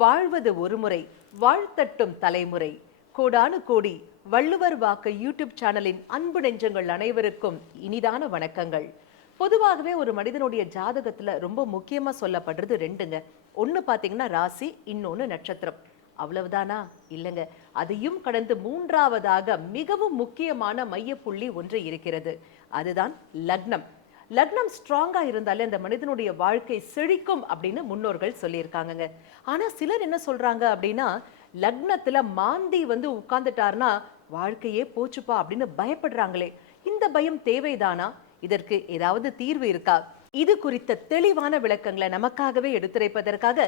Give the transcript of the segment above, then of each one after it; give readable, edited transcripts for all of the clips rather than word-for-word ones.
வாழ்வது ஒருமுறை, வாழ்த்தட்டும் தலைமுறை. கோடானு கோடி வள்ளுவர் வாக்கு யூடியூப் சேனலின் அன்பு நெஞ்சங்கள் அனைவருக்கும் இனிதான வணக்கங்கள். பொதுவாகவே ஒரு மனிதனுடைய ஜாதகத்துல ரொம்ப முக்கியமா சொல்லப்படுறது ரெண்டுங்க. ஒண்ணு பாத்தீங்கன்னா ராசி, இன்னொன்னு நட்சத்திரம். அவ்வளவுதானா? இல்லைங்க. அதையும் கடந்து மூன்றாவதாக மிகவும் முக்கியமான மையப்புள்ளி ஒன்று இருக்கிறது. அதுதான் லக்னம். லக்னம் ஸ்ட்ராங்கா இருந்தாலே அந்த மனிதனுடைய வாழ்க்கை செழிக்கும் அப்படின்னு முன்னோர்கள் சொல்லியிருக்காங்கங்க. ஆனா சிலர் என்ன சொல்றாங்க அப்படின்னா, லக்னத்துல மாந்தி உட்கார்ந்துட்டாருன்னா வாழ்க்கையே போச்சுப்பா அப்படின்னு பயப்படுறாங்களே. இந்த பயம் தேவைதானா? இதற்கு ஏதாவது தீர்வு இருக்கா? இது குறித்த தெளிவான விளக்கங்களை நமக்காகவே எடுத்துரைப்பதற்காக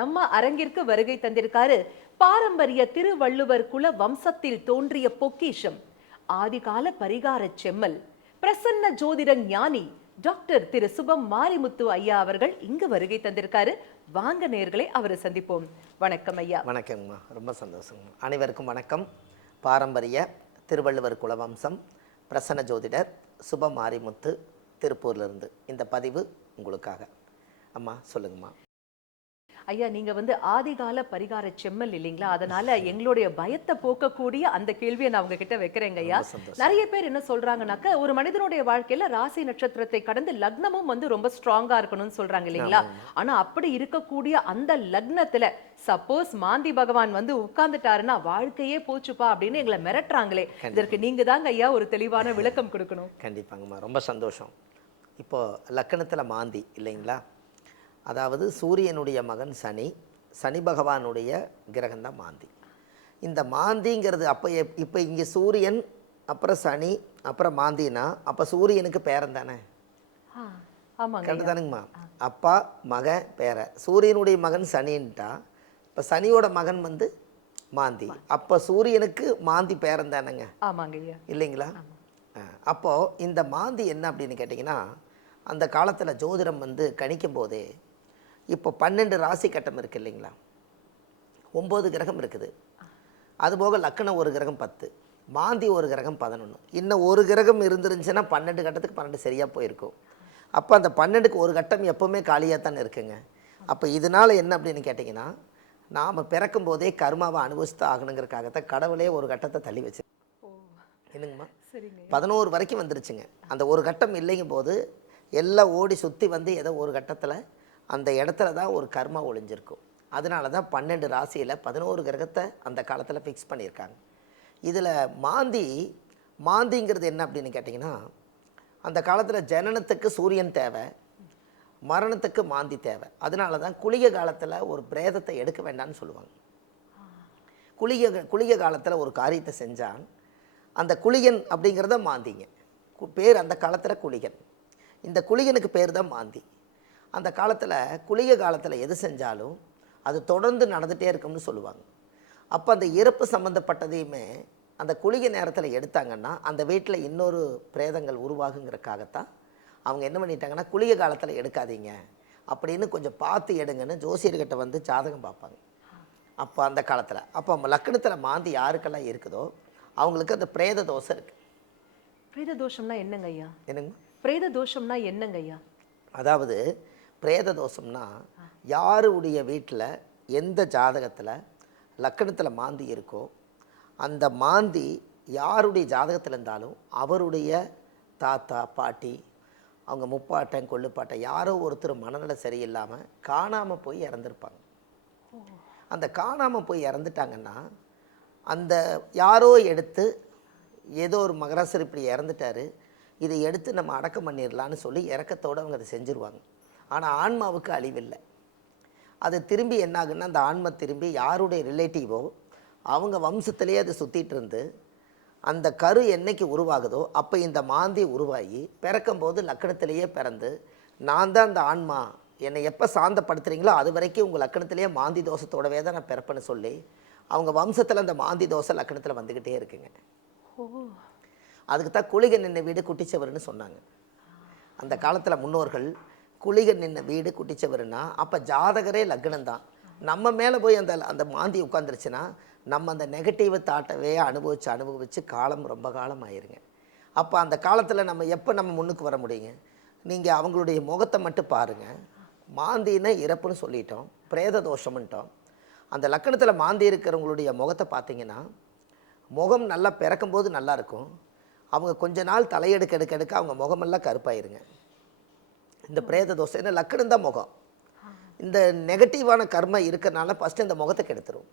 நம்ம அரங்கிற்கு வருகை தந்திருக்காரு பாரம்பரிய திருவள்ளுவர் குல வம்சத்தில் தோன்றிய பொக்கிஷம், ஆதிகால பரிகார செம்மல், பிரசன்ன ஜோதிட ஞானி டாக்டர் திரு சுபம் மாரிமுத்து ஐயா அவர்கள் இங்கு வருகை தந்திருக்காரு. வாங்க நேயர்களை அவரை சந்திப்போம். வணக்கம் ஐயா. வணக்கங்கம்மா, ரொம்ப சந்தோஷம். அனைவருக்கும் வணக்கம். பாரம்பரிய திருவள்ளுவர் குலவம்சம், பிரசன்ன ஜோதிடர் சுபம் மாரிமுத்து, திருப்பூர்லேருந்து இந்த பதிவு உங்களுக்காக. அம்மா சொல்லுங்கம்மா. ஐயா, நீங்க ஆதிகால பரிகார செம்மல் இல்லைங்களா? அதனால எங்களுடைய பயத்தை போக்கக்கூடிய அந்த கேள்வியை நான் உங்ககிட்ட வைக்கிறேங்க ஐயா. நிறைய பேர் என்ன சொல்றாங்கன்னாக்க, ஒரு மனிதனுடைய வாழ்க்கையில ராசி நட்சத்திரத்தை கடந்து லக்னமும் ரொம்ப ஸ்ட்ராங்கா இருக்கணும்னு சொல்றாங்க இல்லைங்களா? ஆனா அப்படி இருக்கக்கூடிய அந்த லக்னத்துல சப்போஸ் மாந்தி பகவான் உட்கார்ந்துட்டாருன்னா வாழ்க்கையே போச்சுப்பா அப்படின்னு எங்களை மிரட்டுறாங்களே. இதற்கு நீங்க தாங்க ஐயா ஒரு தெளிவான விளக்கம் கொடுக்கணும். கண்டிப்பாங்கம்மா, ரொம்ப சந்தோஷம். இப்போ லக்கணத்துல மாந்தி இல்லைங்களா? அதாவது சூரியனுடைய மகன் சனி, சனி பகவானுடைய கிரகம்தான் மாந்தி. இந்த மாந்திங்கிறது இப்போ இங்கே சூரியன், அப்புறம் சனி, அப்புறம் மாந்தினா அப்போ சூரியனுக்கு பேரன் தானே? கரெக்டு தானுங்கம்மா? அப்பா மகன் பேர. சூரியனுடைய மகன் சனின்ட்டா இப்போ சனியோட மகன் மாந்தி. அப்போ சூரியனுக்கு மாந்தி பேரன் தானேங்க? இல்லைங்களா? அப்போது இந்த மாந்தி என்ன அப்படின்னு கேட்டிங்கன்னா, அந்த காலத்தில் ஜோதிடம் கணிக்கும் போதே இப்போ 12 ராசி கட்டம் இருக்குது இல்லைங்களா? 9 கிரகம் இருக்குது. அதுபோக லக்கணம் ஒரு கிரகம் 10, மாந்தி ஒரு கிரகம் 11. இன்னும் ஒரு கிரகம் இருந்துருந்துச்சுன்னா 12 கட்டத்துக்கு 12 சரியாக போயிருக்கும். அப்போ அந்த 12க்கு ஒரு கட்டம் எப்போவுமே காலியாக தானே இருக்குங்க. அப்போ இதனால் என்ன அப்படின்னு கேட்டிங்கன்னா, நாம் பிறக்கும் போதே கர்மாவை அனுபவிச்சுதான் ஆகணுங்கிறதுக்காகத்தான் கடவுளே ஒரு கட்டத்தை தள்ளி வச்சு என்னங்கம்மா 11 வரைக்கும் வந்துருச்சுங்க. அந்த ஒரு கட்டம் இல்லைங்கும் போது எல்லாம் ஓடி சுற்றி ஏதோ ஒரு கட்டத்தில் அந்த இடத்துல தான் ஒரு கர்மா ஒளிஞ்சிருக்கும். அதனால தான் 12 ராசியில் 11 கிரகத்தை அந்த காலத்தில் ஃபிக்ஸ் பண்ணியிருக்காங்க. இதில் மாந்திங்கிறது என்ன அப்படின்னு கேட்டிங்கன்னா, அந்த காலத்தில் ஜனனத்துக்கு சூரியன் தேவை, மரணத்துக்கு மாந்தி தேவை. அதனால தான் குளிகை காலத்தில் ஒரு பிரேதத்தை எடுக்க வேண்டாம்னு சொல்லுவாங்க. குளிகை காலத்தில் ஒரு காரியத்தை செஞ்சால் அந்த குளிகன் அப்படிங்கிறத மாந்திங்க பேர். அந்த காலத்தில் குளிகன், இந்த குளிகனுக்கு பேர் தான் மாந்தி. அந்த காலத்தில் குளிகை காலத்தில் எது செஞ்சாலும் அது தொடர்ந்து நடந்துகிட்டே இருக்கும்னு சொல்லுவாங்க. அப்போ அந்த இறப்பு சம்மந்தப்பட்டதையுமே அந்த குளிகை நேரத்தில் எடுத்தாங்கன்னா அந்த வீட்டில் இன்னொரு பிரேதங்கள் உருவாகுங்கிறக்காகத்தான் அவங்க என்ன பண்ணிட்டாங்கன்னா, குளிகை காலத்தில் எடுக்காதீங்க அப்படின்னு கொஞ்சம் பார்த்து எடுங்கன்னு ஜோசியர்கிட்ட ஜாதகம் பார்ப்பாங்க. அப்போ அந்த காலத்தில் அப்போ லக்கணத்தில் மாந்தி யாருக்கெல்லாம் இருக்குதோ அவங்களுக்கு அந்த பிரேத தோஷம் இருக்குது. பிரேத தோஷம்னா என்னங்க ஐயா? என்னங்க பிரேத தோஷம்னா என்னங்க ஐயா? அதாவது பிரேத தோஷம்னா யாருடைய வீட்டில் எந்த ஜாதகத்தில் லக்கணத்தில் மாந்தி இருக்கோ அந்த மாந்தி யாருடைய ஜாதகத்தில் இருந்தாலும் அவருடைய தாத்தா பாட்டி, அவங்க முப்பாட்டன் கொள்ளுப்பாட்டன் யாரோ ஒருத்தர் மனநல சரியில்லாமல் காணாமல் போய் இறந்துருப்பாங்க. அந்த காணாமல் போய் இறந்துட்டாங்கன்னா அந்த யாரோ எடுத்து ஏதோ ஒரு மகராசர் இப்படி இறந்துட்டாரு, இதை எடுத்து நம்ம அடக்கம் பண்ணிடலான்னு சொல்லி இறக்கத்தோடு அவங்க அதை செஞ்சுருவாங்க. ஆனால் ஆன்மாவுக்கு அழிவில்லை. அது திரும்பி என்னாகுன்னா, அந்த ஆன்மா திரும்பி யாருடைய ரிலேட்டிவோ அவங்க வம்சத்துலேயே அது சுற்றிட்டு இருந்து அந்த கரு என்னைக்கு உருவாகுதோ அப்போ இந்த மாந்தி உருவாகி பிறக்கும்போது லக்கணத்திலேயே பிறந்து, நான் தான் அந்த ஆன்மா, என்னை எப்போ சாந்தப்படுத்துகிறீங்களோ அது வரைக்கும் உங்கள் லக்கணத்திலேயே மாந்தி தோஷத்தோடவே தான் நான் பிறப்பேன்னு சொல்லி அவங்க வம்சத்தில் அந்த மாந்தி தோஷம் லக்கணத்தில் வந்துக்கிட்டே இருக்குங்க. அதுக்கு தான் குளிகை நின்ன வீடு குட்டிச்சவர்னு சொன்னாங்க. அந்த காலத்தில் முன்னோர்கள் குளிகை நின்ன வீடு குட்டிச்சவருன்னா அப்போ ஜாதகரே லக்னம் தான். நம்ம மேலே போய் அந்த மாந்தி உட்காந்துருச்சுன்னா நம்ம அந்த நெகட்டிவ் தாட்டவே அனுபவித்து காலம் ரொம்ப காலம் ஆயிருங்க. அப்போ அந்த காலத்தில் நம்ம எப்போ நம்ம முன்னுக்கு வர முடியுங்க? நீங்கள் அவங்களுடைய முகத்தை மட்டும் பாருங்கள். மாந்தின்னா இறப்புன்னு சொல்லிட்டோம், பிரேத தோஷம்ன்ட்டோம். அந்த லக்கணத்தில் மாந்தி இருக்கிறவங்களுடைய முகத்தை பார்த்தீங்கன்னா, முகம் நல்லா பிறக்கும்போது நல்லா இருக்கும். அவங்க கொஞ்ச நாள் தலையெடுக்க எடுக்க எடுக்க அவங்க முகமெல்லாம் கருப்பாயிருங்க. இந்த பிரேத தோஷம் ஏன்னா லக்கணம் தான் முகம். இந்த நெகட்டிவான கர்ம இருக்கிறனால ஃபஸ்ட்டு இந்த முகத்தை கெடுத்துரும்.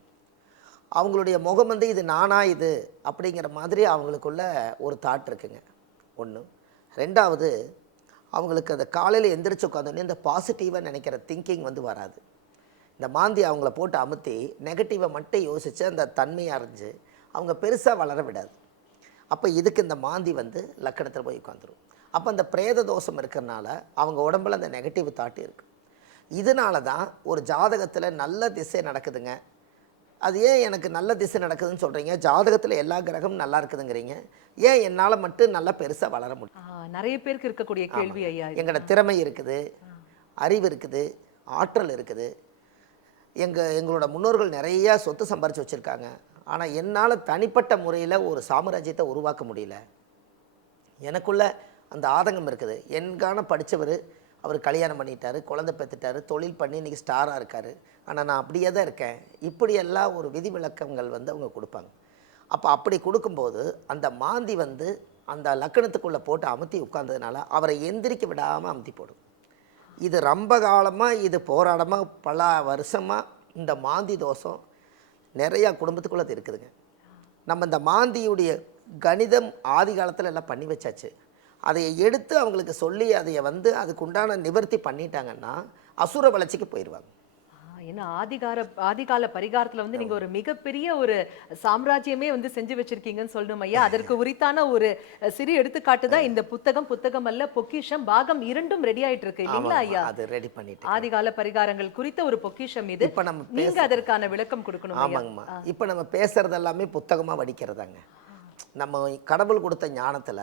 அவங்களுடைய முகம் வந்து இது நானா இது அப்படிங்கிற மாதிரி அவங்களுக்குள்ள ஒரு தாட் இருக்குங்க. ஒன்று. ரெண்டாவது, அவங்களுக்கு அந்த காலையில் எந்திரிச்சு உட்காந்தோடனே இந்த பாசிட்டிவாக நினைக்கிற திங்கிங் வந்து வராது. இந்த மாந்தி அவங்கள போட்டு அமுத்தி நெகட்டிவை மட்டும் யோசித்து அந்த தன்மையை அறிஞ்சு அவங்க பெருசாக வளர விடாது. அப்போ இதுக்கு இந்த மாந்தி வந்து லக்கணத்தில் போய் உட்காந்துரும். அப்போ அந்த பிரேத தோஷம் இருக்கிறனால அவங்க உடம்புல அந்த நெகட்டிவ் தாட் இருக்குது. இதனால தான் ஒரு ஜாதகத்தில் நல்ல திசை நடக்குதுங்க. அது ஏன் எனக்கு நல்ல திசை நடக்குதுன்னு சொல்கிறீங்க, ஜாதகத்தில் எல்லா கிரகமும் நல்லா இருக்குதுங்கிறீங்க, ஏன் என்னால் மட்டும் நல்லா பெருசாக வளர முடியும்? நிறைய பேருக்கு இருக்கக்கூடிய கேள்வி ஐயா. எங்களோட திறமை இருக்குது, அறிவு இருக்குது, ஆற்றல் இருக்குது. எங்களோட முன்னோர்கள் நிறையா சொத்து சம்பாரித்து வச்சுருக்காங்க. ஆனால் என்னால் தனிப்பட்ட முறையில் ஒரு சாம்ராஜ்யத்தை உருவாக்க முடியல. எனக்குள்ள அந்த ஆதங்கம் இருக்குது. என்கான படித்தவர், அவர் கல்யாணம் பண்ணிட்டார், குழந்தை பெற்றுட்டார், தொழில் பண்ணி இன்றைக்கி ஸ்டாராக இருக்கார். ஆனால் நான் அப்படியே தான் இருக்கேன். இப்படியெல்லாம் ஒரு விதிவிலக்கங்கள் வந்து அவங்க கொடுப்பாங்க. அப்போ அப்படி கொடுக்கும்போது அந்த மாந்தி வந்து அந்த லக்கணத்துக்குள்ளே போட்டு அமுத்தி உட்கார்ந்ததுனால அவரை எந்திரிக்க விடாமல் அமுத்தி போடும். இது ரொம்ப காலமாக இது போராடமாக பல வருஷமாக இந்த மாந்தி தோஷம் நிறையா குடும்பத்துக்குள்ளே அது இருக்குதுங்க. நம்ம இந்த மாந்தியுடைய கணிதம் ஆதி காலத்தில் எல்லாம் பண்ணி வச்சாச்சு. அதை எடுத்து அவங்களுக்கு சொல்லி அதை வந்து அதுக்குண்டான நிவர்த்தி பண்ணிட்டாங்கன்னா அசுர வளர்ச்சிக்கு போயிடுவாங்க. ஏன்னா ஆதிகால பரிகாரத்துல வந்து நீங்க ஒரு மிகப்பெரிய ஒரு சாம்ராஜ்யமே வந்து செஞ்சு வச்சிருக்கீங்கன்னு சொல்லணும் ஐயா. அதற்கு உரித்தான ஒரு சிறு எடுத்துக்காட்டு தான் இந்த புத்தகம் அல்ல பொக்கிஷம் பாகம் 2ம் ரெடி ஆயிட்டு இருக்கு இல்லைங்களா ஐயா? அது ரெடி பண்ணிட்டு ஆதிகால பரிகாரங்கள் குறித்த ஒரு பொக்கிஷம் இது. இப்ப நம்ம நீங்க அதற்கான விளக்கம் கொடுக்கணும். ஆமாங்கம்மா. இப்போ நம்ம பேசுறது எல்லாமே புத்தகமா வடிக்கிறதாங்க. நம்ம கடவுள் கொடுத்த ஞானத்துல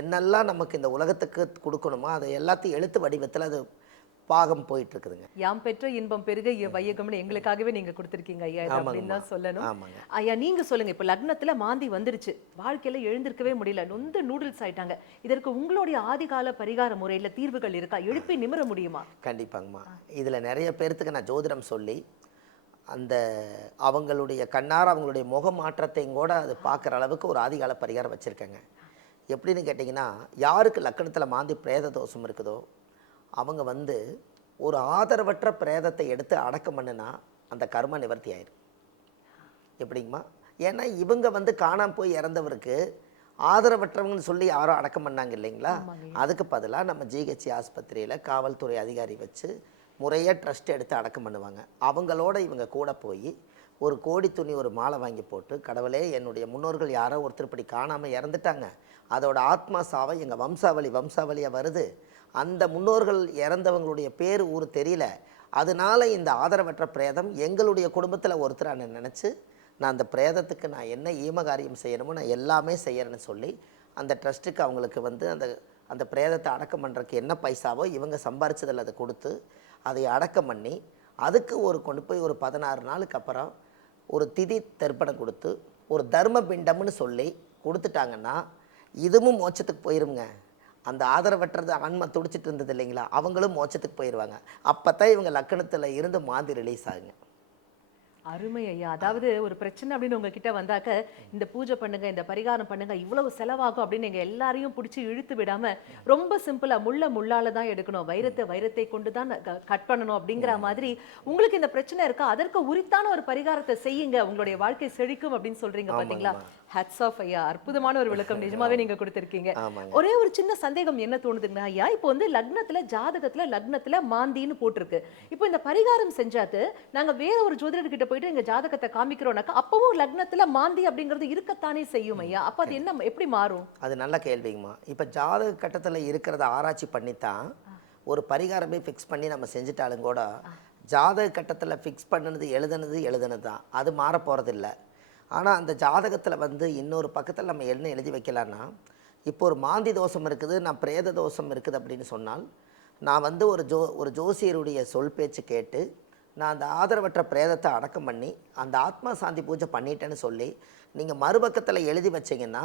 என்னெல்லாம் நமக்கு இந்த உலகத்துக்கு கொடுக்கணுமோ அதை எல்லாத்தையும் எழுத்து வடிவத்தில் அது பாகம் போயிட்டு இருக்குதுங்க. யாம் பெற்ற இன்பம் பெருக வையகம்னு எங்களுக்காகவே நீங்க கொடுத்துருக்கீங்க ஐயா, அப்படின்னு தான் சொல்லணும். ஐயா நீங்க சொல்லுங்க, இப்ப லக்னத்துல மாந்தி வந்துருச்சு, வாழ்க்கையில எழுந்திருக்கவே முடியல, நொந்து நூடுல்ஸ் ஆயிட்டாங்க, இதற்கு உங்களுடைய ஆதிகால பரிகார முறையில தீர்வுகள் இருக்கா? எழுப்பி நிமிர முடியுமா? கண்டிப்பாங்கம்மா. இதுல நிறைய பேர்த்துக்கு நான் ஜோதிடம் சொல்லி அந்த அவங்களுடைய கண்ணார அவங்களுடைய முக மாற்றத்தையும் கூட அது பார்க்குற அளவுக்கு ஒரு ஆதிகால பரிகாரம் வச்சுருக்கேங்க. எப்படின்னு கேட்டிங்கன்னா, யாருக்கு லக்கணத்தில் மாந்தி பிரேத தோஷம் இருக்குதோ அவங்க வந்து ஒரு ஆதரவற்ற பிரேதத்தை எடுத்து அடக்கம் பண்ணுனா அந்த கர்ம நிவர்த்தி ஆயிடும். எப்படிங்கம்மா? ஏன்னா இவங்க வந்து காணாமல் போய் இறந்தவருக்கு ஆதரவற்றவங்கன்னு சொல்லி யாரும் அடக்கம் பண்ணாங்க இல்லைங்களா? அதுக்கு பதிலாக நம்ம ஜிஹெச் ஆஸ்பத்திரியில் காவல்துறை அதிகாரி வச்சு முறையாக ட்ரஸ்ட் எடுத்து அடக்கம் பண்ணுவாங்க. அவங்களோட இவங்க கூட போய் ஒரு கோடி துணி ஒரு மாலை வாங்கி போட்டு, கடவுளே என்னுடைய முன்னோர்கள் யாரோ ஒருத்தர் இப்படி காணாமல் இறந்துட்டாங்க, அதோட ஆத்மா சாவை எங்கள் வம்சாவளியாக வருது, அந்த முன்னோர்கள் இறந்தவங்களுடைய பேர் ஊர் தெரியல, அதனால இந்த ஆதரவற்ற பிரேதம் எங்களுடைய குடும்பத்தில் ஒருத்தரான நினச்சி நான் அந்த பிரேதத்துக்கு நான் என்ன ஈமகாரியம் செய்யணுமோ நான் எல்லாமே செய்யறேன்னு சொல்லி அந்த ட்ரஸ்ட்டுக்கு அவங்களுக்கு வந்து அந்த பிரேதத்தை அடக்கம் பண்ணுறதுக்கு என்ன பைசாவோ இவங்க சம்பாரிச்சதில் அதை கொடுத்து அதை அடக்கம் பண்ணி அதுக்கு கொண்டு போய் ஒரு 16 நாளுக்கு அப்புறம் ஒரு திதி தர்ப்பணம் கொடுத்து ஒரு தர்ம பிண்டம்னு சொல்லி கொடுத்துட்டாங்கன்னா இதுவும் மோட்சத்துக்கு போயிருங்க. அந்த ஆதரவற்றது ஆன்மா துடிச்சிட்டு இருந்தது இல்லைங்களா, அவங்களும் மோட்சத்துக்கு போயிடுவாங்க. அப்போ தான் இவங்க லக்கணத்தில் இருந்து மாந்தி ரிலீஸ் ஆகுங்க. அருமை ஐயா. அதாவது ஒரு பிரச்சனை அப்படின்னு உங்ககிட்ட வந்தாக்க இந்த பூஜை பண்ணுங்க, இந்த பரிகாரம் பண்ணுங்க, இவ்வளவு செலவாகும் அப்படின்னு நீங்க எல்லாரையும் பிடிச்சி இழுத்து விடாம ரொம்ப சிம்பிளா முள்ளால தான் எடுக்கணும், வைரத்தை கொண்டு தான் கட் பண்ணணும் அப்படிங்கிற மாதிரி உங்களுக்கு இந்த பிரச்சனை இருக்கா, அதற்கு உரித்தான ஒரு பரிகாரத்தை செய்யுங்க, உங்களுடைய வாழ்க்கை செழிக்கும் அப்படின்னு சொல்றீங்க பாத்தீங்களா? ஹேட்ஸ் ஆஃப் ஐயா. அற்புதமான ஒரு விளக்கம் நிஜமாவே நீங்க கொடுத்திருக்கீங்க. ஒரே ஒரு சின்ன சந்தேகம் என்ன தோணுதுங்கன்னா ஐயா, இப்போ வந்து லக்னத்துல மாந்தின்னு போட்டிருக்கு. இப்போ இந்த பரிகாரம் செஞ்சாக்கு நாங்க வேற ஒரு ஜோதிடர்கிட்ட போயிட்டு எங்க ஜாதகத்தை காமிக்கிறோம்னாக்கா அப்பவும் லக்னத்துல மாந்தி அப்படிங்கிறது இருக்கத்தானே செய்யும் ஐயா. அப்ப அது என்ன எப்படி மாறும்? அது நல்ல கேள்விங்கம்மா. இப்ப ஜாதக கட்டத்துல இருக்கிறத ஆராய்ச்சி பண்ணித்தான் ஒரு பரிகாரமே ஃபிக்ஸ் பண்ணி நம்ம செஞ்சுட்டாலும் கூட ஜாதக கட்டத்துல ஃபிக்ஸ் பண்ணது எழுதுனது தான், அது மாற போறதில்லை. ஆனால் அந்த ஜாதகத்தில் வந்து இன்னொரு பக்கத்தில் நம்ம என்ன எழுதி வைக்கலான்னா, இப்போ ஒரு மாந்தி தோஷம் இருக்குது, நான் பிரேத தோஷம் இருக்குது அப்படின்னு சொன்னால் நான் வந்து ஒரு ஜோசியருடைய சொல் பேச்சு கேட்டு நான் அந்த ஆதரவற்ற பிரேதத்தை அடக்கம் பண்ணி அந்த ஆத்மா சாந்தி பூஜை பண்ணிட்டேன்னு சொல்லி நீங்கள் மறுபக்கத்தில் எழுதி வச்சிங்கன்னா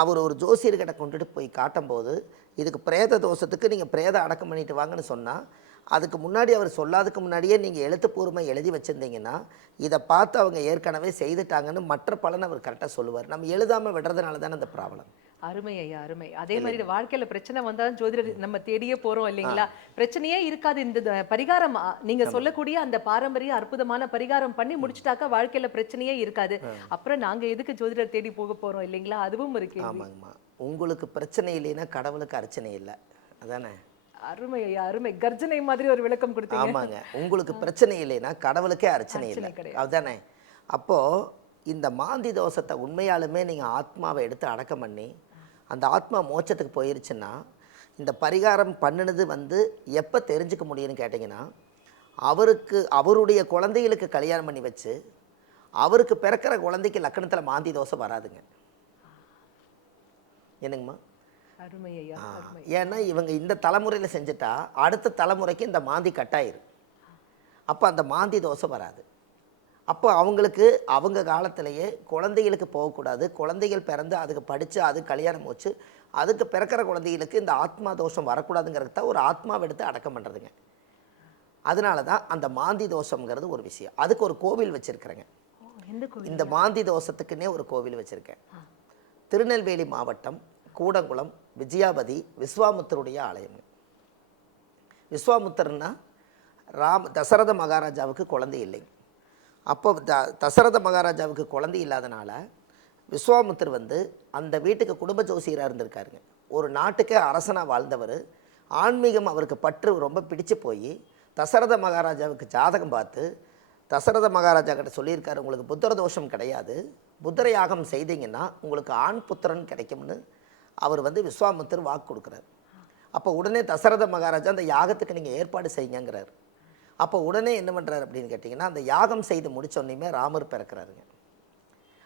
அவர் ஒரு ஜோசியர்கிட்ட கொண்டுட்டு போய் காட்டும்போது இதுக்கு பிரேத தோஷத்துக்கு நீங்கள் பிரேத அடக்கம் பண்ணிட்டு வாங்கன்னு சொன்னால் அதுக்கு முன்னாடி அவர் சொல்லாததுக்கு முன்னாடியே நீங்கள் எழுத்துப்பூர்வமாக எழுதி வச்சுருந்தீங்கன்னா இதை பார்த்து அவங்க ஏற்கனவே செய்துட்டாங்கன்னு மற்ற பலனை அவர் கரெக்டாக சொல்லுவார். நம்ம எழுதாமல் விடுறதுனால தானே அந்த ப்ராப்ளம். அருமை ஐயா, அருமை. அதே மாதிரி வாழ்க்கையில பிரச்சனை வந்தாலும் ஜோதிடர் நம்ம தேடியே போறோம் இல்லைங்களா? பிரச்சனையே இருக்காது. இந்த பரிகாரம் நீங்க சொல்லக்கூடிய அந்த பாரம்பரிய அற்புதமான பரிகாரம் பண்ணி முடிச்சுட்டாக்கா வாழ்க்கையில பிரச்சனையே இருக்காது. அப்புறம் நாங்க எதுக்கு ஜோதிடர் தேடி போக போறோம் இல்லைங்களா? அதுவும் ஒரு கேள்வி. ஆமாங்கம்மா, உங்களுக்கு பிரச்சனை இல்லைன்னா கடவுளுக்கு அர்ச்சனை இல்லை, அதானே? அருமை ஐயா, அருமை. கர்ஜனை மாதிரி ஒரு விளக்கம் கொடுத்தீங்க. ஆமாங்க, உங்களுக்கு பிரச்சனை இல்லைன்னா கடவுளுக்கே அர்ச்சனை இல்லை, அதுதானே? அப்போ இந்த மாந்தி தோஷத்தை உண்மையாலுமே நீங்கள் ஆத்மாவை எடுத்து அடக்கம் பண்ணி அந்த ஆத்மா மோட்சத்துக்கு போயிருச்சுன்னா இந்த பரிகாரம் பண்ணினது வந்து எப்போ தெரிஞ்சுக்க முடியும்னு கேட்டிங்கன்னா, அவருடைய குழந்தைகளுக்கு கல்யாணம் பண்ணி வச்சு அவருக்கு பிறக்கிற குழந்தைக்கு லக்கணத்தில் மாந்தி தோஷம் வராதுங்க. என்னங்கம்மா? ஏன்னா இவங்க இந்த தலைமுறையில் செஞ்சுட்டா அடுத்த தலைமுறைக்கு இந்த மாந்தி கட்டாயிரும். அப்போ அந்த மாந்தி தோஷம் வராது. அப்போ அவங்களுக்கு அவங்க காலத்திலேயே குழந்தைகளுக்கு போகக்கூடாது, குழந்தைகள் பிறந்து அதுக்கு படித்து அது கல்யாணம் வச்சு அதுக்கு பிறக்கிற குழந்தைகளுக்கு இந்த ஆத்மா தோஷம் வரக்கூடாதுங்கிறது தான் ஒரு ஆத்மாவை எடுத்து அடக்கம் பண்ணுறதுங்க. அதனால தான் அந்த மாந்தி தோஷங்கிறது ஒரு விஷயம். அதுக்கு ஒரு கோவில் வச்சுருக்கிறேங்க. இந்த மாந்தி தோஷத்துக்குன்னே ஒரு கோவில் வச்சுருக்கேன். திருநெல்வேலி மாவட்டம் கூடங்குளம் விஜயாபதி விஸ்வாமுத்தருடைய ஆலயம். விஸ்வாமுத்தர்னா தசரத மகாராஜாவுக்கு குழந்தை இல்லைங்க. அப்போ தசரத மகாராஜாவுக்கு குழந்தை இல்லாதனால விஸ்வாமுத்தர் வந்து அந்த வீட்டுக்கு குடும்ப ஜோசியராக இருந்திருக்காருங்க. ஒரு நாட்டுக்கே அரசனாக வாழ்ந்தவர். ஆன்மீகம் அவருக்கு பற்று ரொம்ப பிடிச்சு போய் தசரத மகாராஜாவுக்கு ஜாதகம் பார்த்து தசரத மகாராஜா கிட்ட சொல்லியிருக்காரு, உங்களுக்கு புத்திர தோஷம் கிடையாது, புத்திர யாகம் செய்தீங்கன்னா உங்களுக்கு ஆண் புத்திரன் கிடைக்கும்னு அவர் வந்து விஸ்வாமுத்தர் வாக்கு கொடுக்குறாரு. அப்போ உடனே தசரத மகாராஜா அந்த யாகத்துக்கு நீங்கள் ஏற்பாடு செய்யுங்கிறார். அப்போ உடனே என்ன பண்ணுறாரு அப்படின்னு கேட்டிங்கன்னா, அந்த யாகம் செய்து முடித்தோன்னையுமே ராமர் பிறக்கிறாருங்க.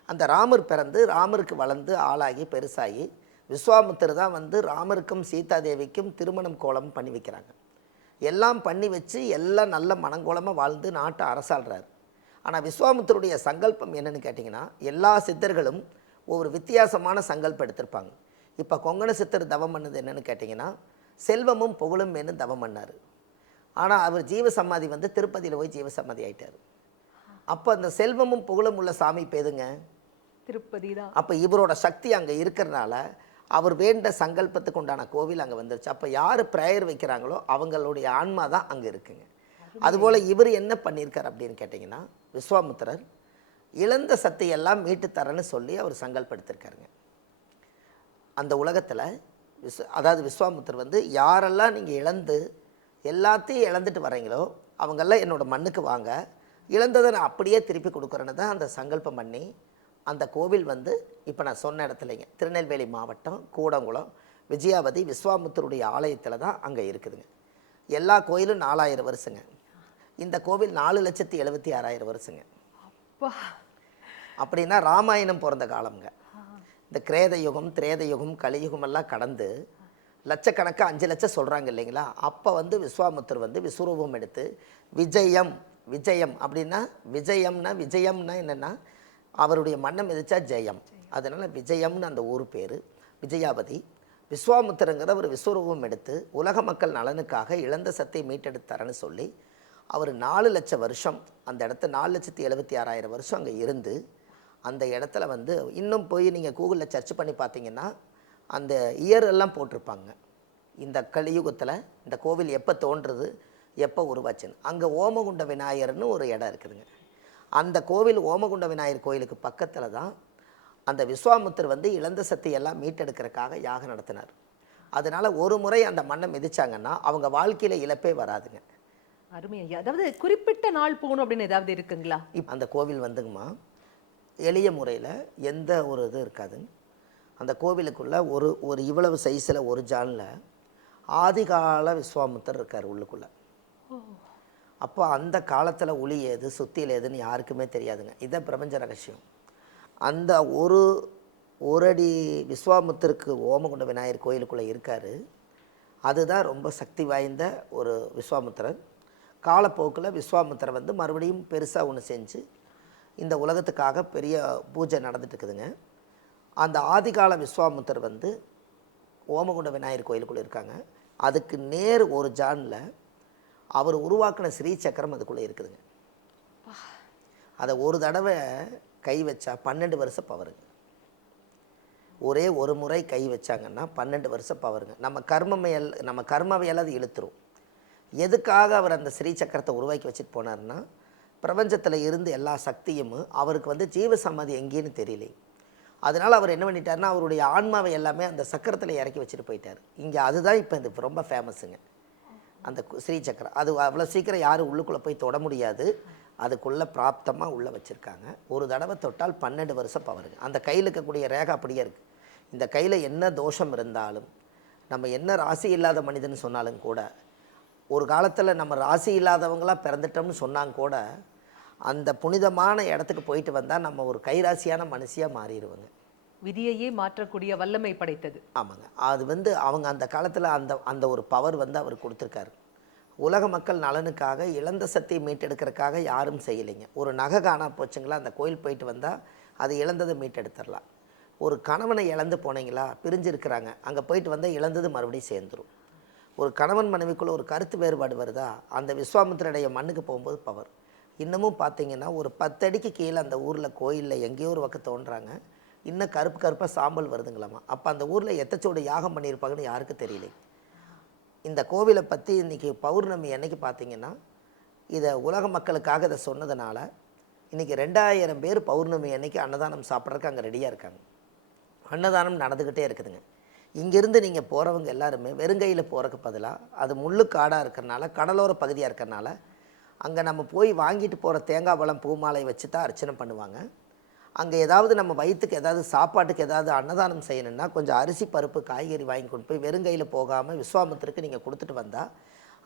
அந்த ராமர் பிறந்து ராமருக்கு வளர்ந்து ஆளாகி பெருசாகி விஸ்வாமுத்தர் தான் வந்து ராமருக்கும் சீதாதேவிக்கும் திருமணம் கோலம் பண்ணி வைக்கிறாங்க. எல்லாம் பண்ணி வச்சு எல்லாம் நல்ல மனங்கோலமாக வாழ்ந்து நாட்டை அரசாள்றாரு. ஆனால் விஸ்வாமுத்தருடைய சங்கல்பம் என்னென்னு கேட்டிங்கன்னா, எல்லா சித்தர்களும் ஒவ்வொரு வித்தியாசமான சங்கல்பம் எடுத்திருப்பாங்க. இப்போ கொங்கண சித்தர் தவம் பண்ணது என்னென்னு கேட்டிங்கன்னா, செல்வமும் புகழும் என்று தவம் பண்ணார். ஆனால் அவர் ஜீவசமாதி வந்து திருப்பதியில் போய் ஜீவசமாதி ஆகிட்டார். அப்போ அந்த செல்வமும் புகழும் உள்ள சாமி பேதுங்க திருப்பதி தான். அப்போ இவரோட சக்தி அங்கே இருக்கிறனால அவர் வேண்ட சங்கல்பத்துக்கு உண்டான கோவில் அங்கே வந்துருச்சு. அப்போ யார் ப்ரேயர் வைக்கிறாங்களோ அவங்களுடைய ஆன்மா தான் அங்கே இருக்குங்க. அதுபோல் இவர் என்ன பண்ணியிருக்கார் அப்படின்னு கேட்டிங்கன்னா, விஸ்வாமுத்திரர் இழந்த சக்தியெல்லாம் மீட்டு தரேன்னு சொல்லி அவர் சங்கல்படுத்திருக்காருங்க. அந்த உலகத்தில் அதாவது விஸ்வாமுத்திரர் வந்து யாரெல்லாம் நீங்கள் இழந்து எல்லாத்தையும் இழந்துட்டு வரீங்களோ அவங்கெல்லாம் என்னோடய மண்ணுக்கு வாங்க, இழந்ததை நான் அப்படியே திருப்பி கொடுக்குறேன்னு தான் அந்த சங்கல்பம் பண்ணி அந்த கோவில் வந்து இப்போ நான் சொன்ன இடத்துலைங்க திருநெல்வேலி மாவட்டம் கூடங்குளம் விஜயாபதி விஸ்வாமுத்தருடைய ஆலயத்தில் தான் அங்கே இருக்குதுங்க. எல்லா கோயிலும் 4000 வருஷங்க. இந்த கோவில் 4,76,000 வருஷங்க. அப்படின்னா ராமாயணம் பிறந்த காலம்ங்க. இந்த கிரேத யுகம் திரேத யுகம் கலியுகம் எல்லாம் கடந்து லட்சக்கணக்காக 5 லட்சம் சொல்கிறாங்க இல்லைங்களா? அப்போ வந்து விஸ்வாமுத்தர் வந்து விஸ்வரூபம் எடுத்து விஜயம் விஜயம் அப்படின்னா விஜயம்னா என்னென்னா அவருடைய மன்னம் எதிர்த்தா ஜெயம், அதனால் விஜயம்னு அந்த ஊர் பேர் விஜயாபதி. விஸ்வாமுத்திரங்கிற ஒரு விஸ்வரூபம் எடுத்து உலக மக்கள் நலனுக்காக இழந்த சத்தை மீட்டெடுத்தாரன்னு சொல்லி அவர் 4 லட்சம் வருஷம் அந்த இடத்த 4,76,000 வருஷம் அங்கே இருந்து அந்த இடத்துல வந்து இன்னும் போய் நீங்கள் கூகுளில் சர்ச் பண்ணி பார்த்தீங்கன்னா அந்த இயர் எல்லாம் போட்டிருப்பாங்க. இந்த கலியுகத்தில் இந்த கோவில் எப்போ தோன்றுறது எப்போ உருவாச்சுன்னு. அங்கே ஓமகுண்ட விநாயகர்னு ஒரு இடம் இருக்குதுங்க. அந்த கோவில் ஓமகுண்ட விநாயகர் கோயிலுக்கு பக்கத்தில் தான் அந்த விஸ்வாமுத்தர் வந்து இழந்த சக்தியெல்லாம் மீட்டெடுக்கிறதுக்காக யாகம் நடத்தினார். அதனால் ஒரு முறை அந்த மண்ணை மிதிச்சாங்கன்னா அவங்க வாழ்க்கையில் இழப்பே வராதுங்க. அருமை ஐயா. அதாவது குறிப்பிட்ட நாள் போகணும் அப்படின்னு ஏதாவது இருக்குங்களா? இப்போ அந்த கோவில் வந்துங்கம்மா எளிய முறையில் எந்த ஒரு இது இருக்காதுங்க. அந்த கோவிலுக்குள்ளே ஒரு இவ்வளவு சைஸில் ஒரு ஜானில் ஆதிகால விஸ்வாமுத்தர் இருக்கார் உள்ளுக்குள்ளே. அப்போ அந்த காலத்தில் ஒளி ஏது சுத்தியில் ஏதுன்னு யாருக்குமே தெரியாதுங்க. இதான் பிரபஞ்ச ரகசியம். அந்த ஒரு அடி விஸ்வாமுத்தருக்கு ஓமகுண்ட விநாயகர் கோயிலுக்குள்ளே இருக்கார். அதுதான் ரொம்ப சக்தி வாய்ந்த ஒரு விஸ்வாமுத்திரர். காலப்போக்கில் விஸ்வாமுத்திரர் வந்து மறுபடியும் பெருசாக ஒன்று செஞ்சு இந்த உலகத்துக்காக பெரிய பூஜை நடந்துட்டு இருக்குதுங்க. அந்த ஆதிகால விஸ்வாமுத்தர் வந்து ஓமகுண்ட விநாயகர் கோயிலுக்குள்ளே இருக்காங்க. அதுக்கு நேர் ஒரு ஜானில் அவர் உருவாக்கின ஸ்ரீ சக்கரம் அதுக்குள்ளே இருக்குதுங்க. அதை ஒரு தடவை கை வச்சா 12 வருஷம் பவருங்க. ஒரே ஒரு முறை கை வச்சாங்கன்னா 12 வருஷம் பவருங்க. நம்ம கர்மவையெல்லாம் அது இழுத்துரும். எதுக்காக அவர் அந்த ஸ்ரீ சக்கரத்தை உருவாக்கி வச்சுட்டு போனார்னா, பிரபஞ்சத்தில் இருந்து எல்லா சக்தியும் அவருக்கு வந்து ஜீவ சமாதி எங்கேன்னு தெரியலை. அதனால் அவர் என்ன பண்ணிட்டாருன்னா, அவருடைய ஆன்மாவை எல்லாமே அந்த சக்கரத்தில் இறக்கி வச்சுட்டு போயிட்டார். இங்கே அதுதான் இப்போ இது ரொம்ப ஃபேமஸுங்க, அந்த ஸ்ரீ சக்கரம். அது அவ்வளோ சீக்கிரம் யாரும் உள்ளுக்குள்ளே போய் தொட முடியாது. அதுக்குள்ளே பிராப்தமாக உள்ளே வச்சுருக்காங்க. ஒரு தடவை தொட்டால் 12 வருஷம் பவருங்க. அந்த கையில் இருக்கக்கூடிய ரேகை அப்படியே இருக்குது. இந்த கையில் என்ன தோஷம் இருந்தாலும், நம்ம என்ன ராசி இல்லாத மனிதன் சொன்னாலும் கூட, ஒரு காலத்தில் நம்ம ராசி இல்லாதவங்களாக பிறந்துட்டோம்னு சொன்னாங்க கூட, அந்த புனிதமான இடத்துக்கு போயிட்டு வந்தால் நம்ம ஒரு கைராசியான மனுஷியாக மாறிடுவோங்க. விதியையே மாற்றக்கூடிய வல்லமை படைத்தது. ஆமாங்க. அது வந்து அவங்க அந்த காலத்தில் அந்த அந்த ஒரு பவர் வந்து அவர் கொடுத்துருக்காரு. உலக மக்கள் நலனுக்காக, இழந்த சக்தியை மீட்டெடுக்கிறதுக்காக யாரும் செய்யலைங்க. ஒரு நகை காணா போச்சுங்களா, அந்த கோயில் போயிட்டு வந்தால் அது இழந்ததை மீட்டெடுத்துடலாம். ஒரு கணவனை இழந்து போனீங்களா, பிரிஞ்சிருக்கிறாங்க, அங்கே போயிட்டு வந்தால் இழந்தது மறுபடியும் சேர்ந்துடும். ஒரு கணவன் மனைவிக்குள்ளே ஒரு கருத்து வேறுபாடு வருதா, அந்த விஸ்வாமித்திரனுடைய மண்ணுக்கு போகும்போது பவர். இன்னமும் பார்த்தீங்கன்னா ஒரு 10 அடிக்கு கீழே அந்த ஊரில் கோயிலில் எங்கேயோ ஒரு பக்கம் தோன்றாங்க, இன்னும் கருப்பு கருப்பாக சாம்பல் வருதுங்களாமா. அப்போ அந்த ஊரில் எத்தச்சோடு யாகம் பண்ணியிருப்பாங்கன்னு யாருக்கு தெரியல. இந்த கோவிலை பற்றி இன்றைக்கி பௌர்ணமி அன்னைக்கு பார்த்தீங்கன்னா, இதை உலக மக்களுக்காக இதை சொன்னதுனால இன்றைக்கி 2000 பேர் பௌர்ணமி அன்னைக்கு அன்னதானம் சாப்பிட்றதுக்கு அங்கே ரெடியாக இருக்காங்க. அன்னதானம் நடந்துக்கிட்டே இருக்குதுங்க. இங்கேருந்து நீங்கள் போகிறவங்க எல்லாருமே வெறுங்கையில் போகிறதுக்கு பதிலாக, அது முள்ளுக்காடாக இருக்கிறனால, கடலோர பகுதியாக இருக்கிறனால, அங்கே நம்ம போய் வாங்கிட்டு போகிற தேங்காய் பழம் பூ மாலை வச்சு தான் அர்ச்சனை பண்ணுவாங்க. அங்கே ஏதாவது நம்ம வயிற்றுக்கு ஏதாவது சாப்பாட்டுக்கு ஏதாவது அன்னதானம் செய்யணுன்னா, கொஞ்சம் அரிசி பருப்பு காய்கறி வாங்கி கொண்டு போய் வெறுங்கையில் போகாமல் விஸ்வாமித்திரருக்கு நீங்கள் கொடுத்துட்டு வந்தால்,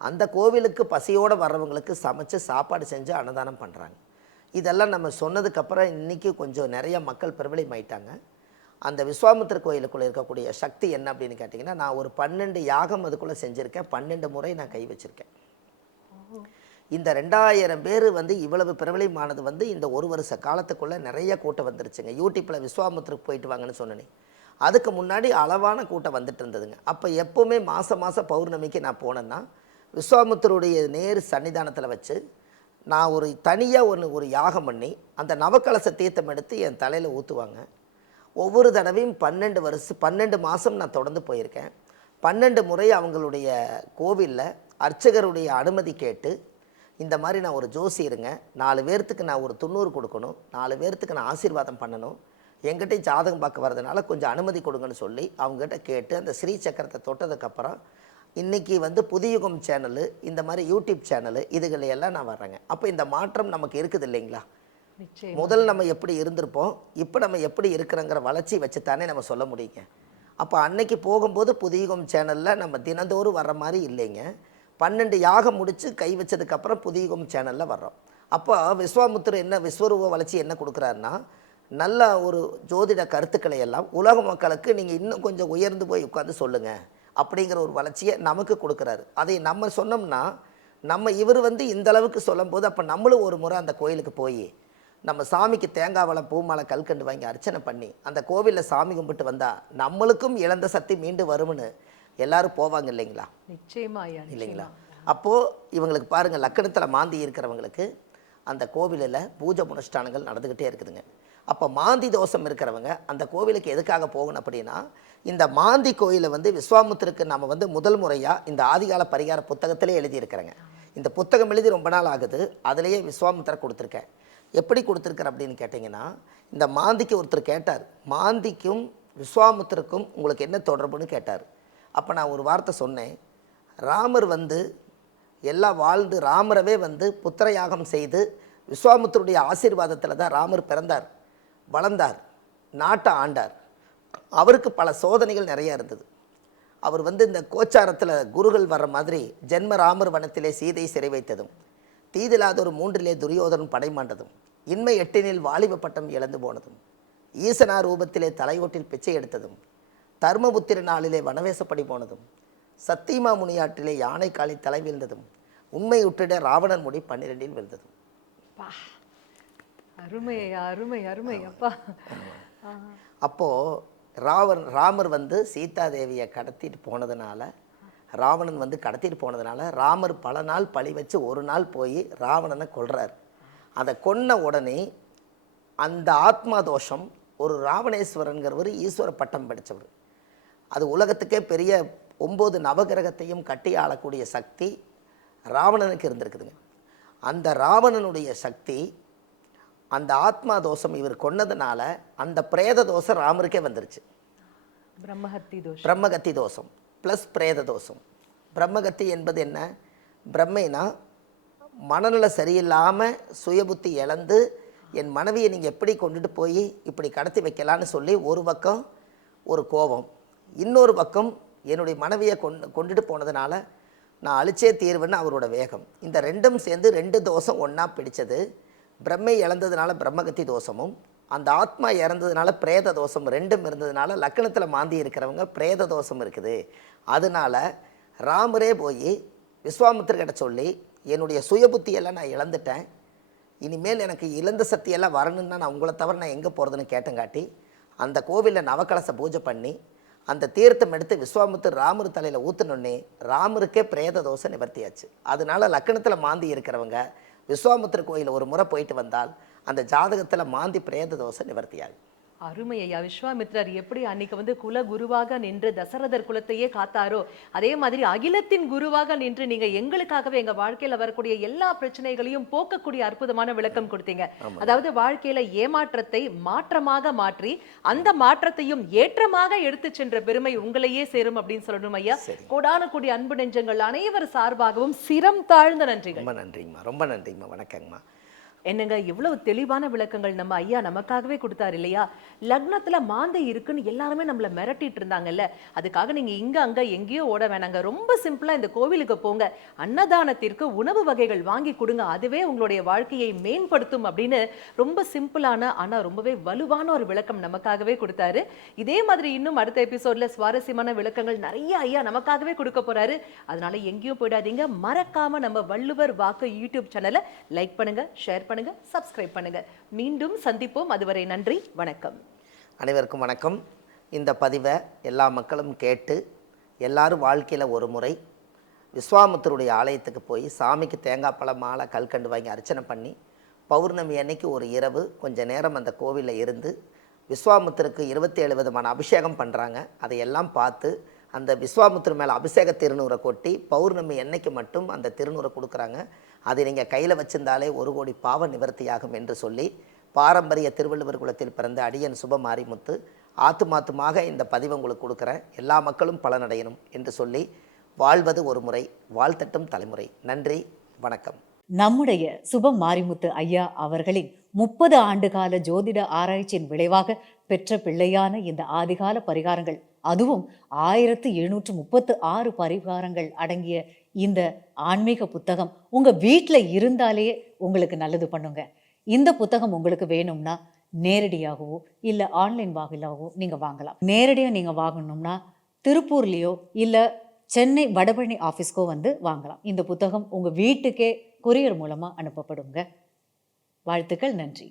அந்த கோவிலுக்கு பசியோடு வர்றவங்களுக்கு சமைச்சு சாப்பாடு செஞ்சு அன்னதானம் பண்ணுறாங்க. இதெல்லாம் நம்ம சொன்னதுக்கப்புறம் இன்றைக்கி கொஞ்சம் நிறைய மக்கள் பிரபலமாயிட்டாங்க. அந்த விஸ்வாமித்திர கோயிலுக்குள்ளே இருக்கக்கூடிய சக்தி என்ன அப்படின்னு கேட்டிங்கன்னா, நான் ஒரு 12 யாகம் அதுக்குள்ளே செஞ்சுருக்கேன். 12 முறை நான் கை வச்சுருக்கேன். இந்த 2000 பேர் வந்து இவ்வளவு பிரபலமானது வந்து இந்த ஒரு வருஷ காலத்துக்குள்ளே நிறைய கூட்டம் வந்துருச்சுங்க. யூடியூப்பில் விஸ்வாமித்திரக்கு போயிட்டு வாங்கன்னு சொன்னேன். அதுக்கு முன்னாடி அளவான கூட்டம் வந்துட்டு இருந்ததுங்க. அப்போ எப்போவுமே மாதம் பௌர்ணமிக்கு நான் போனேன்னா, விஸ்வாமித்திரருடைய நேர் சன்னிதானத்தில் வச்சு நான் ஒரு தனியாக ஒரு யாகம் பண்ணி அந்த நவக்கலச தீர்த்தம் எடுத்து என் தலையில் ஊற்றுவாங்க. ஒவ்வொரு தடவையும் 12 மாதம் நான் தொடர்ந்து போயிருக்கேன். 12 முறை அவங்களுடைய கோவிலில் அர்ச்சகருடைய அனுமதி கேட்டு, இந்த மாதிரி நான் ஒரு ஜோசியருங்க, 4 பேர்த்துக்கு நான் ஒரு 90 கொடுக்கணும், 4 பேர்த்துக்கு நான் ஆசீர்வாதம் பண்ணணும், எங்கிட்டையும் ஜாதகம் பார்க்க வர்றதுனால கொஞ்சம் அனுமதி கொடுங்கன்னு சொல்லி அவங்ககிட்ட கேட்டு அந்த ஸ்ரீ சக்கரத்தை தொட்டதுக்கப்புறம் இன்றைக்கி வந்து புதியுகம் சேனலு, இந்த மாதிரி யூடியூப் சேனலு, இதுகளையெல்லாம் நான் வர்றேங்க. அப்போ இந்த மாற்றம் நமக்கு இருக்குது இல்லைங்களா? முதல் நம்ம எப்படி இருந்திருப்போம், இப்போ நம்ம எப்படி இருக்கிறோங்கிற வளர்ச்சி வச்சு தானே நம்ம சொல்ல முடியுங்க. அப்போ அன்னைக்கு போகும்போது புதியுகம் சேனலில் நம்ம தினந்தோறும் வர்ற மாதிரி இல்லைங்க. 12 யாகம் முடித்து கை வச்சதுக்கப்புறம் புதியுகம் சேனலில் வர்றோம். அப்போ விஸ்வாமித்திரர் என்ன விஸ்வரூப வளர்ச்சி என்ன கொடுக்குறாருன்னா, நல்ல ஒரு ஜோதிட கருத்துக்களை எல்லாம் உலக மக்களுக்கு நீங்கள் இன்னும் கொஞ்சம் உயர்ந்து போய் உட்காந்து சொல்லுங்கள் அப்படிங்கிற ஒரு வளர்ச்சியை நமக்கு கொடுக்குறாரு. அதை நம்ம சொன்னோம்னா, இவர் வந்து இந்த அளவுக்கு சொல்லும் போது, அப்போ நம்மளும் ஒரு முறை அந்த கோயிலுக்கு போய் நம்ம சாமிக்கு தேங்காய் வளம் பூமாலை கல்கண்டு வாங்கி அர்ச்சனை பண்ணி அந்த கோவிலில் சாமி கும்பிட்டு வந்தால் நம்மளுக்கும் இழந்த சக்தி மீண்டு வரும்னு எல்லாரும் போவாங்க இல்லைங்களா? நிச்சயமா இல்லைங்களா? அப்போது இவங்களுக்கு பாருங்கள், லக்கணத்தில் மாந்தி இருக்கிறவங்களுக்கு அந்த கோவிலில் பூஜை புனஸ்தானங்கள் நடந்துக்கிட்டே இருக்குதுங்க. அப்போ மாந்தி தோஷம் இருக்கிறவங்க அந்த கோவிலுக்கு எதுக்காக போகணும் அப்படின்னா, இந்த மாந்தி கோயிலை வந்து விஸ்வாமித்திரருக்கு நம்ம வந்து முதல் முறையாக இந்த ஆதிகால பரிகார புத்தகத்திலே எழுதியிருக்கிறேங்க. இந்த புத்தகம் எழுதி ரொம்ப நாள் ஆகுது. அதிலேயே விஸ்வாமித்திரர் கொடுத்துருக்கேன். எப்படி கொடுத்துருக்கார் அப்படின்னு கேட்டிங்கன்னா, இந்த மாந்திக்கு ஒருத்தர் கேட்டார், மாந்திக்கும் விஸ்வாமித்திரருக்கும் உங்களுக்கு என்ன தொடர்புன்னு கேட்டார். அப்போ நான் ஒரு வார்த்தை சொன்னேன், ராமர் வந்து எல்லாம் வாழ்ந்து ராமரவே வந்து புத்திர யாகம் செய்து விஸ்வாமித்திரருடைய ஆசீர்வாதத்தில் தான் ராமர் பிறந்தார், வளர்ந்தார், நாட்டை ஆண்டார். அவருக்கு பல சோதனைகள் நிறையா இருந்தது. அவர் வந்து இந்த கோச்சாரத்தில் குருகள் வர்ற மாதிரி ஜென்ம ராமர் வனத்திலே சீதை சிறை வைத்ததும், தீதிலாதொரு 3 துரியோதனன் படைமாண்டதும், இன்மை 8 வாலிப பட்டம் இழந்து போனதும், ஈசனா ரூபத்திலே தலையோட்டில் பிச்சை எடுத்ததும், தர்மபுத்திர நாளிலே வனவேசப்படி போனதும், சத்தியமா முனியாற்றிலே யானை காலி தலை வீழ்ந்ததும், உண்மை உற்றிட ராவணன் முடி 12 விழுந்ததும். அருமை அருமை அருமை அப்பா. அப்போது ராமர் வந்து சீதாதேவியை கடத்திட்டு போனதுனால ராவணன் வந்து கடத்திட்டு போனதுனால ராமர் பல நாள் பழி வச்சு ஒரு நாள் போய் ராவணனை கொல்றார். அதை கொன்ன உடனே அந்த ஆத்மா தோஷம், ஒரு ராவணேஸ்வரன்கிறவர் ஈஸ்வர பட்டம் படித்தவர், அது உலகத்துக்கே பெரிய 9 நவகிரகத்தையும் கட்டி ஆளக்கூடிய சக்தி ராவணனுக்கு இருந்திருக்குதுங்க. அந்த ராவணனுடைய சக்தி, அந்த ஆத்மா தோஷம் இவர் கொன்னதுனால அந்த பிரேத தோஷம் ராமருக்கே வந்துருச்சு. பிரம்மகத்தி தோஷம் ப்ளஸ் பிரேத தோஷம். பிரம்மகத்தி என்பது என்ன? பிரம்மைனா மனநல சரியில்லாமல் சுயபுத்தி இழந்து என் மனைவியை நீங்கள் எப்படி கொண்டுட்டு போய் இப்படி கடத்தி வைக்கலான்னு சொல்லி ஒரு பக்கம் ஒரு கோபம், இன்னொரு பக்கம் என்னுடைய மனைவியை கொண்டுட்டு போனதுனால நான் அழிச்சே தீர்வுன்னு அவரோட வேகம். இந்த ரெண்டும் சேர்ந்து 2 தோஷம் ஒன்றா பிடிச்சது. பிரம்மை இழந்ததுனால பிரம்மகத்தி தோஷமும், அந்த ஆத்மா இறந்ததுனால பிரேத தோஷம் ரெண்டும் இருந்ததுனால லக்கணத்தில் மாந்தி இருக்கிறவங்க பிரேத தோஷம் இருக்குது. அதனால ராமரே போய் விஸ்வாமித்திரர்கிட்ட சொல்லி என்னுடைய சுயபுத்தியெல்லாம் நான் இழந்துட்டேன், இனிமேல் எனக்கு இழந்த சக்தியெல்லாம் வரணுன்னா நான் உங்களை தவிர நான் எங்கே போகிறதுன்னு கேட்டங்காட்டி அந்த கோவிலில் நவக்கலச பூஜை பண்ணி அந்த தீர்த்தம் எடுத்து விஸ்வாமித்திரர் ராமர் தலையில் ஊற்றினோடனே ராமருக்கே பிரேத தோஷம் நிவர்த்தியாச்சு. அதனால லக்கணத்தில் மாந்தி இருக்கிறவங்க விஸ்வாமித்திரர் கோயில் ஒரு முறை போயிட்டு வந்தால் அந்த ஜாதகத்தில் மாந்தி பிரேத தோஷம் நிவர்த்தியாகும். அருமை ஐயா. விஸ்வாமித்ரர் எப்படி அன்னைக்கு வந்து குல குருவாக நின்று தசரதர் குலத்தையே காத்தாரோ, அதே மாதிரி அகிலத்தின் குருவாக நின்று நீங்க எங்களுக்காகவே எங்க வாழ்க்கையில வரக்கூடிய எல்லா பிரச்சனைகளையும் போக்கக்கூடிய அற்புதமான விளக்கம் கொடுத்தீங்க. அதாவது வாழ்க்கையில ஏமாற்றத்தை மாற்றமாக மாற்றி அந்த மாற்றத்தையும் ஏற்றமாக எடுத்து சென்ற பெருமை உங்களையே சேரும் அப்படின்னு சொல்லணும் ஐயா. கோடான கோடி அன்பு நெஞ்சங்கள் அனைவர் சார்பாகவும் சிரம் தாழ்ந்த நன்றிகள். ரொம்ப நன்றிங்கம்மா, ரொம்ப நன்றிங்கம்மா, வணக்கங்கம்மா. என்னங்க இவ்வளவு தெளிவான விளக்கங்கள் நம்ம ஐயா நமக்காகவே கொடுத்தாரு இல்லையா? லக்னத்துல மாந்தை இருக்குன்னு எல்லாருமே நம்மள மிரட்டிட்டு இருந்தாங்கல்ல, அதுக்காக நீங்க இங்க அங்க எங்கேயோ ஓட வேணாங்க. ரொம்ப சிம்பிளா இந்த கோவிலுக்கு போங்க, அன்னதானத்திற்கு உணவு வகைகள் வாங்கி கொடுங்க, அதுவே உங்களுடைய வாழ்க்கையை மேம்படுத்தும் அப்படின்னு ரொம்ப சிம்பிளான ஆனா ரொம்பவே வலுவான ஒரு விளக்கம் நமக்காகவே கொடுத்தாரு. இதே மாதிரி இன்னும் அடுத்த எபிசோட்ல சுவாரஸ்யமான விளக்கங்கள் நிறைய ஐயா நமக்காகவே கொடுக்க போறாரு. அதனால எங்கேயும் போயிடாதீங்க. மறக்காம நம்ம வள்ளுவர் வாக்கு யூடியூப் சேனலை லைக் பண்ணுங்க, ஷேர் பண்ணுங்க, சப்ஸ்கிரைப் பண்ணுங்க. மீண்டும் சந்திப்போம். அதுவரை நன்றி, வணக்கம். அனைவருக்கும் வணக்கம். இந்த பதிவை எல்லா மக்களும் கேட்டு எல்லாரும் வாழ்க்கையில் ஒரு முறை விஸ்வாமித்தருடைய ஆலயத்துக்கு போய் சாமிக்கு தேங்காய் பழம் மாலை கல்கண்டு வாங்கி அர்ச்சனை பண்ணி பௌர்ணமி அன்னைக்கு ஒரு இரவு கொஞ்ச நேரம் அந்த கோவிலில் இருந்து விஸ்வாமித்தருக்கு 27 விதமான அபிஷேகம் பண்ணுறாங்க. அதையெல்லாம் பார்த்து அந்த விஸ்வாமித்திர மேலே அபிஷேக திருநூறை கொட்டி பௌர்ணமி எண்ணெய்க்கு மட்டும் அந்த திருநூறை கொடுக்குறாங்க. அதை நீங்கள் கையில் வச்சிருந்தாலே 1 கோடி பாவ நிவர்த்தியாகும் என்று சொல்லி பாரம்பரிய திருவள்ளுவர் குலத்தில் பிறந்த அடியன் சுபமாரிமுத்து ஆத்துமாத்துமாக இந்த பதிவை உங்களுக்கு கொடுக்குறேன். எல்லா மக்களும் பலனடையணும் என்று சொல்லி வாழ்வது ஒரு முறை, வாழ்த்தட்டும் தலைமுறை. நன்றி, வணக்கம். நம்முடைய சுப மாரிமுத்து ஐயா அவர்களின் 30 ஆண்டுகால ஜோதிட ஆராய்ச்சியின் விளைவாக பெற்ற பிள்ளையான இந்த ஆதிகால பரிகாரங்கள், அதுவும் 1736 பரிகாரங்கள் அடங்கிய இந்த ஆன்மீக புத்தகம் உங்க வீட்டில் இருந்தாலே உங்களுக்கு நல்லது பண்ணுங்க. இந்த புத்தகம் உங்களுக்கு வேணும்னா நேரடியாகவோ இல்லை ஆன்லைன் வாயிலாகவோ நீங்கள் வாங்கலாம். நேரடியாக நீங்கள் வாங்கணும்னா திருப்பூர்லேயோ இல்லை சென்னை வடபழனி ஆஃபீஸ்க்கோ வந்து வாங்கலாம். இந்த புத்தகம் உங்கள் வீட்டுக்கே கொரியர் மூலமாக அனுப்பப்படுங்க. வாழ்த்துக்கள், நன்றி.